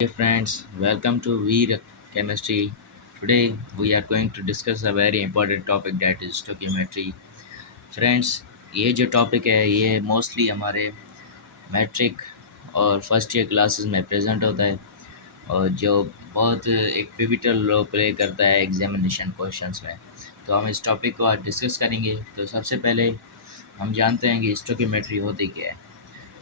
Hey friends, welcome to Veer Chemistry. Today we are going to discuss a very important topic that is stoichiometry. Friends, ये जो topic है ये mostly हमारे matric और first year classes में present होता है और जो बहुत एक पिविटल रोल प्ले करता है एग्जामिनेशन क्वेश्चंस में। तो हम इस टॉपिक को आज डिस्कस करेंगे। तो सबसे पहले हम जानते हैं कि स्टोइकियोमेट्री होती क्या है।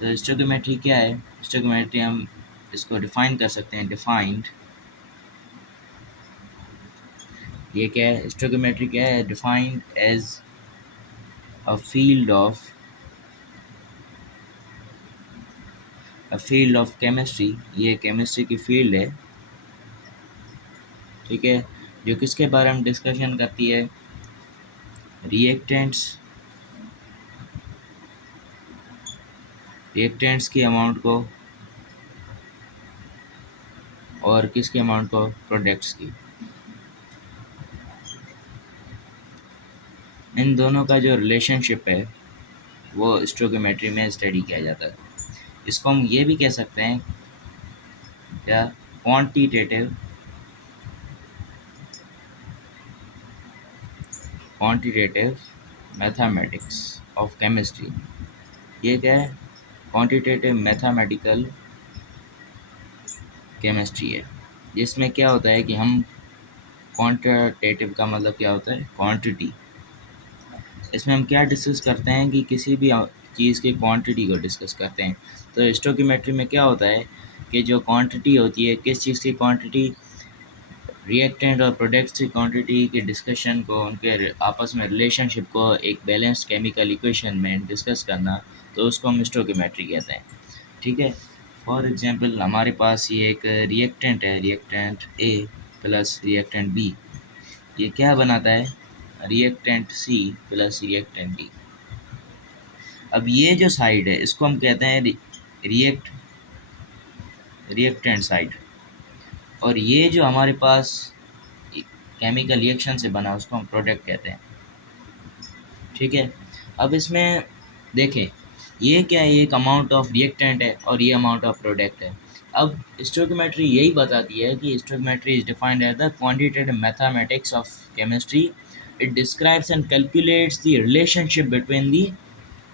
तो स्टोइकियोमेट्री क्या है? स्टोइकियोमेट्री हम इसको डिफाइन कर सकते हैं। डिफाइंड ये क्या है? स्टोइकियोमेट्री क्या है? Defined as a field of chemistry. ये केमिस्ट्री की फील्ड है, ठीक है, जो किसके बारे में डिस्कशन करती है? रिएक्टेंट्स रिएक्टेंट्स की अमाउंट को और किसके अमाउंट को? प्रोडक्ट्स की। इन दोनों का जो रिलेशनशिप है वो स्टोइकियोमेट्री में स्टडी किया जाता है। इसको हम ये भी कह सकते हैं क्या? Quantitative mathematics of chemistry. ये क्या है? क्वांटिटेटिव मैथमेटिकल केमिस्ट्री है। इसमें क्या होता है कि हम क्वांटिटेटिव का मतलब क्या होता है? क्वांटिटी। इसमें हम क्या डिस्कस करते हैं कि किसी भी चीज़ की क्वांटिटी को डिस्कस करते हैं। तो स्टोइकियोमेट्री में क्या होता है कि जो क्वांटिटी होती है, किस चीज़ की क्वांटिटी? रिएक्टेंट और प्रोडक्ट्स की क्वांटिटी के डिस्कशन को, उनके आपस में रिलेशनशिप को एक बैलेंस्ड केमिकल इक्वेशन में डिस्कस करना, तो उसको हम स्टोइकियोमेट्री कहते हैं, ठीक है। फॉर एग्जांपल हमारे पास ये एक रिएक्टेंट है, reactant A plus reactant B. ये क्या बनाता है? Reactant C plus reactant D. अब ये जो साइड है इसको हम कहते हैं रिएक्टेंट साइड, और ये जो हमारे पास केमिकल रिएक्शन से बना उसको हम प्रोडक्ट कहते हैं, ठीक है। अब इसमें देखें, ये क्या है? एक अमाउंट ऑफ रिएक्टेंट है और ये अमाउंट ऑफ प्रोडक्ट है। अब स्टोइकियोमेट्री यही बताती है कि stoichiometry is defined as the quantitative mathematics of chemistry. It describes and calculates the relationship between the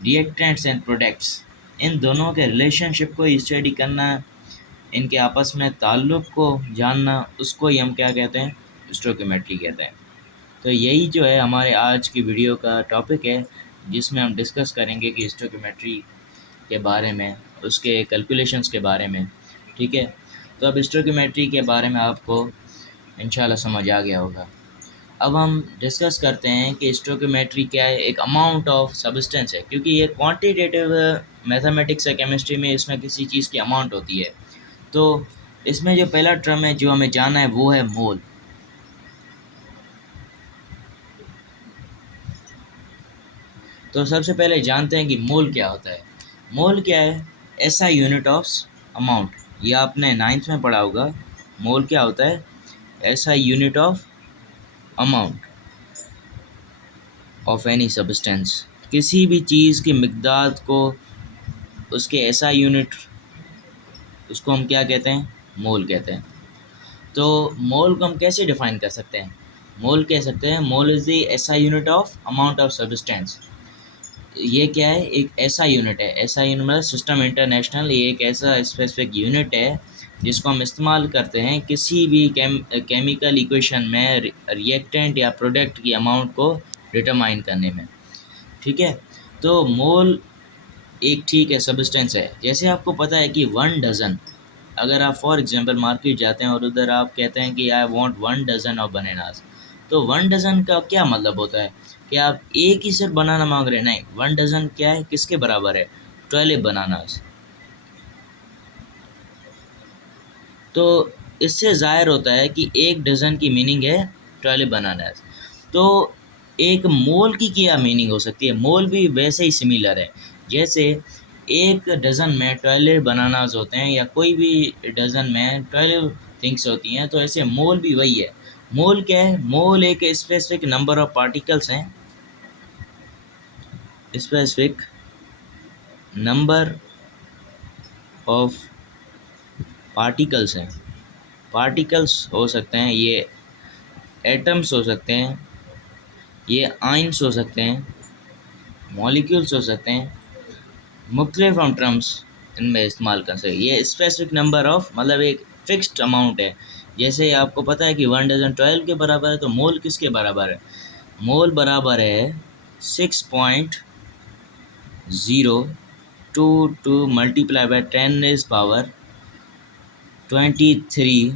reactants and products. इन दोनों के रिलेशनशिप को स्टडी करना, इनके आपस में ताल्लुक़ को जानना, उसको ही हम क्या कहते हैं? स्टोइकियोमेट्री कहते हैं। तो यही जो है हमारे आज की वीडियो का टॉपिक है, जिसमें हम डिस्कस करेंगे कि स्टोइकियोमेट्री के बारे में, उसके कैलकुलेशंस के बारे में, ठीक है। तो अब स्टोइकियोमेट्री के बारे में आपको इंशाल्लाह समझ आ गया होगा। अब हम डिस्कस करते हैं कि स्टोइकियोमेट्री क्या है। एक अमाउंट ऑफ सब्सटेंस है, क्योंकि ये क्वांटिटेटिव मैथमेटिक्स है केमिस्ट्री में, इसमें किसी चीज़ की अमाउंट होती है। तो इसमें जो पहला टर्म है जो हमें जानना है वो है मोल। तो सबसे पहले जानते हैं कि मोल क्या होता है। मोल क्या है? ऐसा यूनिट ऑफ अमाउंट। ये आपने नाइन्थ में पढ़ा होगा। मोल क्या होता है? ऐसा unit of amount of any substance. किसी भी चीज़ की मिकदार को, उसके ऐसा यूनिट, उसको हम क्या कहते हैं? मोल कहते हैं। तो मोल को हम कैसे डिफाइन कर सकते हैं? मोल कह सकते हैं, मोल इज़ द ऐसा unit of amount of substance. ये क्या है? एक ऐसा यूनिट है। ऐसा यूनिट मतलब सिस्टम इंटरनेशनल, ये एक ऐसा स्पेसिफिक यूनिट है जिसको हम इस्तेमाल करते हैं किसी भी केमिकल इक्वेशन में रिएक्टेंट या प्रोडक्ट की अमाउंट को डिटरमाइन करने में, ठीक है। तो मोल एक ठीक है सब्सटेंस है। जैसे आपको पता है कि 1 डज़न, अगर आप फॉर एग्जांपल मार्केट जाते हैं और उधर आप कहते हैं कि I want 1 dozen of bananas, तो 1 डज़न का क्या मतलब होता है कि आप एक ही सिर्फ बनाना मांग रहे हैं? नहीं, 1 डज़न क्या है, किसके बराबर है? 12 बनानास। तो इससे ज़ाहिर होता है कि 1 डज़न की मीनिंग है 12 बनानास। तो एक मोल की क्या मीनिंग हो सकती है? मोल भी वैसे ही सिमिलर है। जैसे 1 डज़न में 12 बनानास होते हैं, या कोई भी डज़न में 12 थिंग्स होती हैं, तो ऐसे मोल भी वही है। मोल क्या है? मोल एक स्पेसिफिक नंबर ऑफ पार्टिकल्स हैं, स्पेसिफिक नंबर ऑफ पार्टिकल्स हैं, पार्टिकल्स हो सकते हैं, ये एटम्स हो सकते हैं, ये आइंस हो सकते हैं, मॉलिक्यूल्स हो सकते हैं, मुख्तलिफ हम टर्म्स इनमें इस्तेमाल कर सकते हैं। ये स्पेसिफिक नंबर ऑफ मतलब एक फिक्स्ड अमाउंट है। जैसे आपको पता है कि 1 डज़न 12 के बराबर है, तो मोल किसके बराबर है? मोल बराबर है 6.022 मल्टीप्लाई बाय 10⁻23।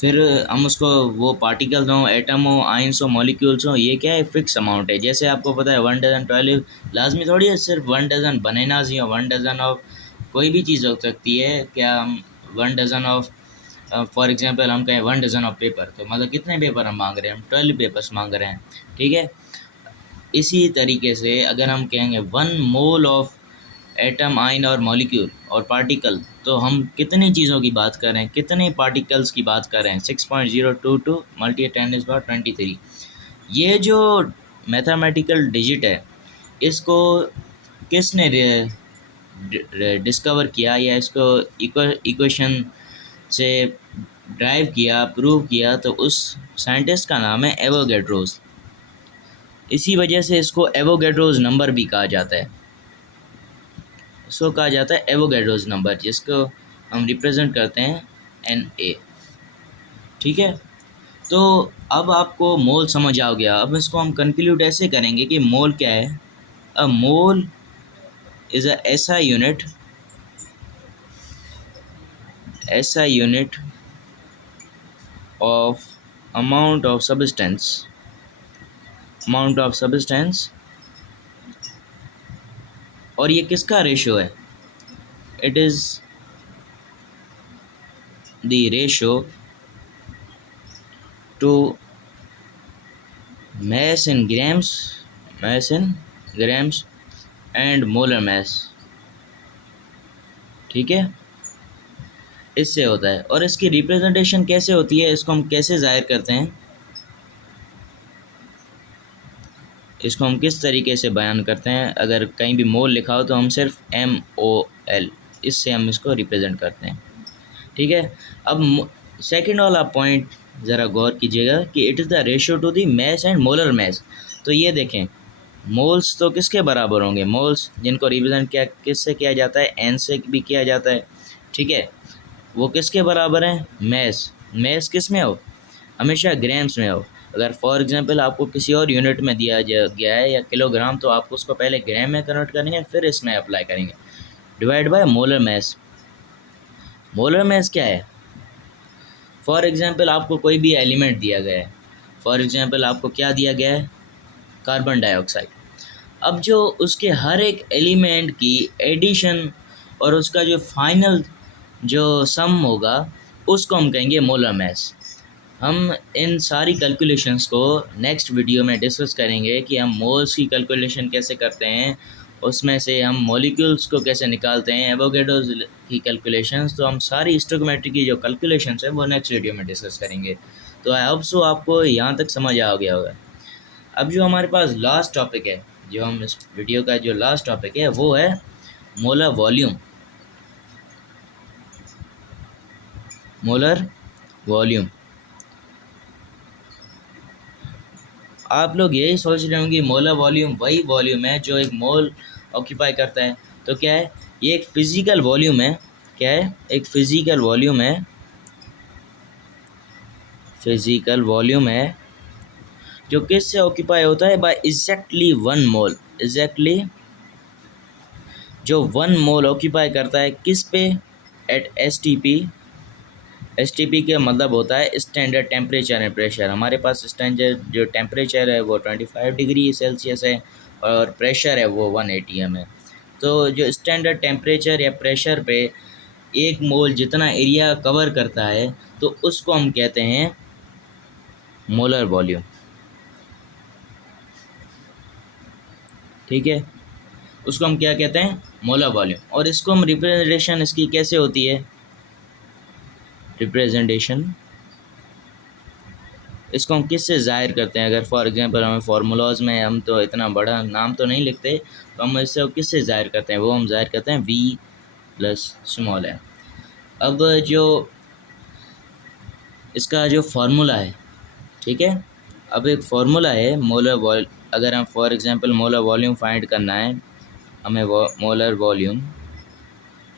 फिर हम उसको वो पार्टिकल्स हों, एटम हो, आइंस हो, मॉलिक्यूल्स हो, ये क्या है? फिक्स अमाउंट है। जैसे आपको पता है 1 डज़न 12 लाजमी थोड़ी है सिर्फ 1 डज़न बनानास ही हो, 1 डज़न ऑफ कोई भी चीज़ हो सकती है। क्या हम 1 डज़न ऑफ फॉर एग्जांपल हम कहें 1 डज़न ऑफ पेपर, तो मतलब कितने पेपर हम मांग रहे हैं? हम 12 पेपर्स मांग रहे हैं, ठीक है। इसी तरीके से अगर हम कहेंगे 1 मोल ऑफ एटम, आयन और मॉलिक्यूल और पार्टिकल, तो हम कितनी चीज़ों की बात कर रहे हैं, कितने पार्टिकल्स की बात कर रहे हैं? 6.022 मल्टी 10⁻23। ये जो मैथमेटिकल डिजिट है, इसको किसने डिस्कवर किया या इसको इक्वेशन से ड्राइव किया, प्रूव किया? तो उस साइंटिस्ट का नाम है एवोगैड्रोस। इसी वजह से इसको एवोगैड्रोस नंबर भी कहा जाता है। इसको कहा जाता है एवोगैड्रोस नंबर, जिसको हम रिप्रेजेंट करते हैं Na, ठीक है। तो अब आपको मोल समझ आ गया। अब इसको हम कंक्लूड ऐसे करेंगे कि मोल क्या है? अ मोल इज़ अ ऐसा unit of amount of substance, और ये किसका रेशो है? It is the ratio two mass in grams and molar mass, ठीक है। इससे होता है। और इसकी रिप्रेजेंटेशन कैसे होती है, इसको हम कैसे ज़ाहिर करते हैं, इसको हम किस तरीके से बयान करते हैं? अगर कहीं भी मोल लिखा हो तो हम सिर्फ MOL, इससे हम इसको रिप्रेजेंट करते हैं, ठीक है। अब सेकंड वाला पॉइंट ज़रा गौर कीजिएगा कि it is the ratio to the mass and molar mass. तो ये देखें, मोल्स तो किसके बराबर होंगे? मोल्स जिनको रिप्रेजेंट किससे किया जाता है? N से भी किया जाता है, ठीक है। वो किसके बराबर हैं? मैस किस में हो? हमेशा ग्राम्स में हो। अगर फॉर एग्जांपल आपको किसी और यूनिट में दिया गया है या किलोग्राम, तो आपको उसको पहले ग्राम में कन्वर्ट करेंगे, फिर इसमें अप्लाई करेंगे। Divide by molar mess. Molar mass क्या है? फॉर एग्जांपल आपको कोई भी एलिमेंट दिया गया है, फॉर एग्जांपल आपको क्या दिया गया है? Carbon dioxide. अब जो उसके हर एक एलिमेंट की एडिशन और उसका जो फाइनल जो सम होगा, उसको हम कहेंगे मोलर मैस। हम इन सारी कैलकुलेशंस को नेक्स्ट वीडियो में डिस्कस करेंगे कि हम मोल्स की कैलकुलेशन कैसे करते हैं, उसमें से हम मॉलिक्यूल्स को कैसे निकालते हैं, एवोगैड्रोस की कैलकुलेशंस। तो हम सारी स्टोइकोमेट्री की जो कैलकुलेशंस है वो नेक्स्ट वीडियो में डिस्कस करेंगे। तो आई होप सो आपको यहाँ तक समझ आ गया होगा। अब जो हमारे पास लास्ट टॉपिक है, जो हम इस वीडियो का जो लास्ट टॉपिक है, वो है मोलर वॉल्यूम। आप लोग यही सोच रहे होंगे मोलर वॉल्यूम वही वॉल्यूम है जो एक मोल ऑक्यूपाई करता है। तो क्या है? ये एक फिज़िकल वॉल्यूम है। क्या है? एक फिज़िकल वॉल्यूम है जो किससे ऑक्यूपाई होता है? बाय एग्जैक्टली 1 मोल। एग्जैक्टली जो 1 मोल ऑक्यूपाई करता है किस पे? एट STP का मतलब होता है स्टैंडर्ड टेम्परेचर एंड प्रेशर। हमारे पास स्टैंडर्ड जो टेम्परेचर है वो 25 डिग्री सेल्सियस है और प्रेशर है वो 1 ATM है। तो जो स्टैंडर्ड टेम्परेचर या प्रेशर पे एक मोल जितना एरिया कवर करता है, तो उसको हम कहते हैं मोलर वॉल्यूम, ठीक है। उसको हम क्या कहते हैं? Molar volume. और इसको हम रिप्रेजेंटेशन इसकी कैसे होती है? रिप्रेजेंटेशन इसको हम किससे ज़ाहिर करते हैं? अगर फॉर एग्जांपल हमें फार्मूलाज में हम तो इतना बड़ा नाम तो नहीं लिखते, तो हम इससे किससे ज़ाहिर करते हैं? वो हम ज़ाहिर करते हैं V + n। अब जो इसका जो फार्मूला है, ठीक है, अब एक फार्मूला है अगर हम for example molar volume find करना है हमें, मोलर वॉल्यूम,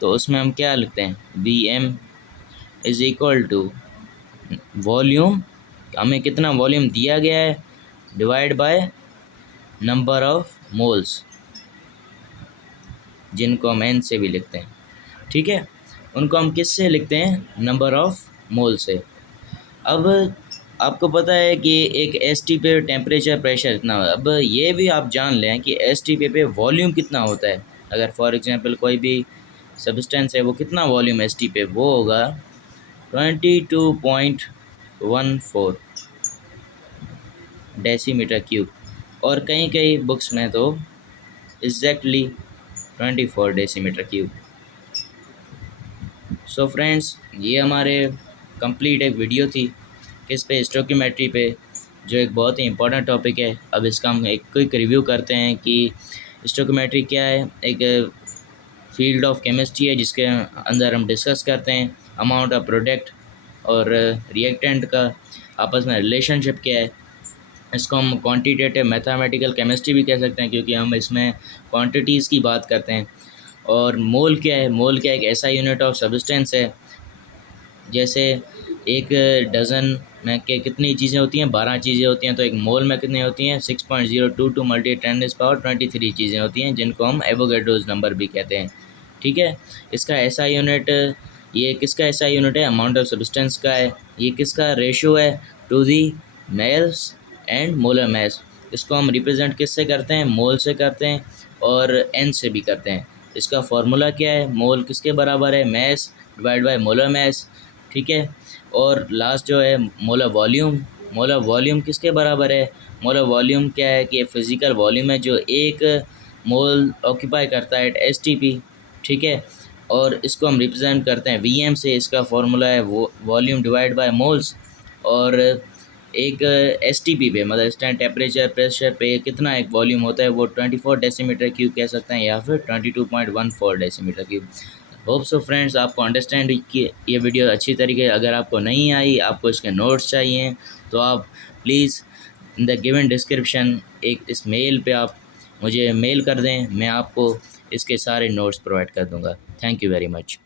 तो उसमें हम क्या लिखते हैं, V M is equal to volume, हमें कितना वॉल्यूम दिया गया है, divide by number of moles, जिनको हम एन से भी लिखते हैं, ठीक है, उनको हम किस से लिखते हैं, नंबर ऑफ मोल से। अब आपको पता है कि एक एसटी पे टेम्परेचर प्रेशर इतना होता है। अब ये भी आप जान लें कि एसटी पे वॉल्यूम कितना होता है। अगर फॉर एग्जांपल कोई भी सब्सटेंस है वो कितना वॉल्यूम एसटी पे, वो होगा 22.14 डेसीमीटर क्यूब, और कई कई बुक्स में तो exactly 24 decimetre cube. So friends, ये हमारे कंप्लीट एक वीडियो थी किस पे, स्टोइकियोमेट्री पे, जो एक बहुत ही इंपॉर्टेंट टॉपिक है। अब इसका हम एक क्विक रिव्यू करते हैं कि स्टोइकियोमेट्री क्या है। एक फील्ड ऑफ केमिस्ट्री है जिसके अंदर हम डिस्कस करते हैं अमाउंट ऑफ प्रोडक्ट और रिएक्टेंट का आपस में रिलेशनशिप क्या है। इसको हम क्वांटिटेटिव मैथमेटिकल केमिस्ट्री भी कह सकते हैं, क्योंकि हम इसमें क्वांटिटीज़ की बात करते हैं। और मोल क्या है, मोल क्या एक ऐसा यूनिट ऑफ सब्सटेंस है, जैसे एक डज़न में के कितनी चीज़ें होती हैं, 12 चीज़ें होती हैं, तो एक मोल में कितनी होती हैं, 6.022 × 10⁻23 चीज़ें होती हैं, जिनको हम एवोगैड्रोस नंबर भी कहते हैं, ठीक है। इसका ऐसा यूनिट, ये किसका ऐसा यूनिट है, अमाउंट ऑफ सब्सटेंस का है। ये किसका रेशो है, to the mass and molar mass. इसको हम रिप्रेजेंट किससे करते हैं, मोल से करते हैं और एन से भी करते हैं। इसका फार्मूला क्या है, मोल किसके बराबर है, mass divide by molar mass, ठीक है। और लास्ट जो है मोलर वॉल्यूम, मोलर वॉल्यूम किसके बराबर है, मोलर वॉल्यूम क्या है कि फिज़िकल वॉल्यूम है जो एक मोल ऑक्यूपाई करता है एट एसटीपी, ठीक है। और इसको हम रिप्रेजेंट करते हैं वीएम से। इसका फार्मूला है वो वॉल्यूम डिवाइड बाय मोल्स। और एक एसटीपी पे, मतलब स्टैंड टेम्परेचर प्रेशर पे कितना एक वॉल्यूम होता है, वो 24 डेसीमीटर क्यूब कह सकते हैं, या फिर 22.14 decimetre cube. Hope so friends आपको अंडरस्टैंड कि ये वीडियो अच्छी तरीके, अगर आपको नहीं आई, आपको इसके नोट्स चाहिए, तो आप please in the given description एक इस मेल पे आप मुझे मेल कर दें, मैं आपको इसके सारे नोट्स प्रोवाइड कर दूंगा। Thank you very much.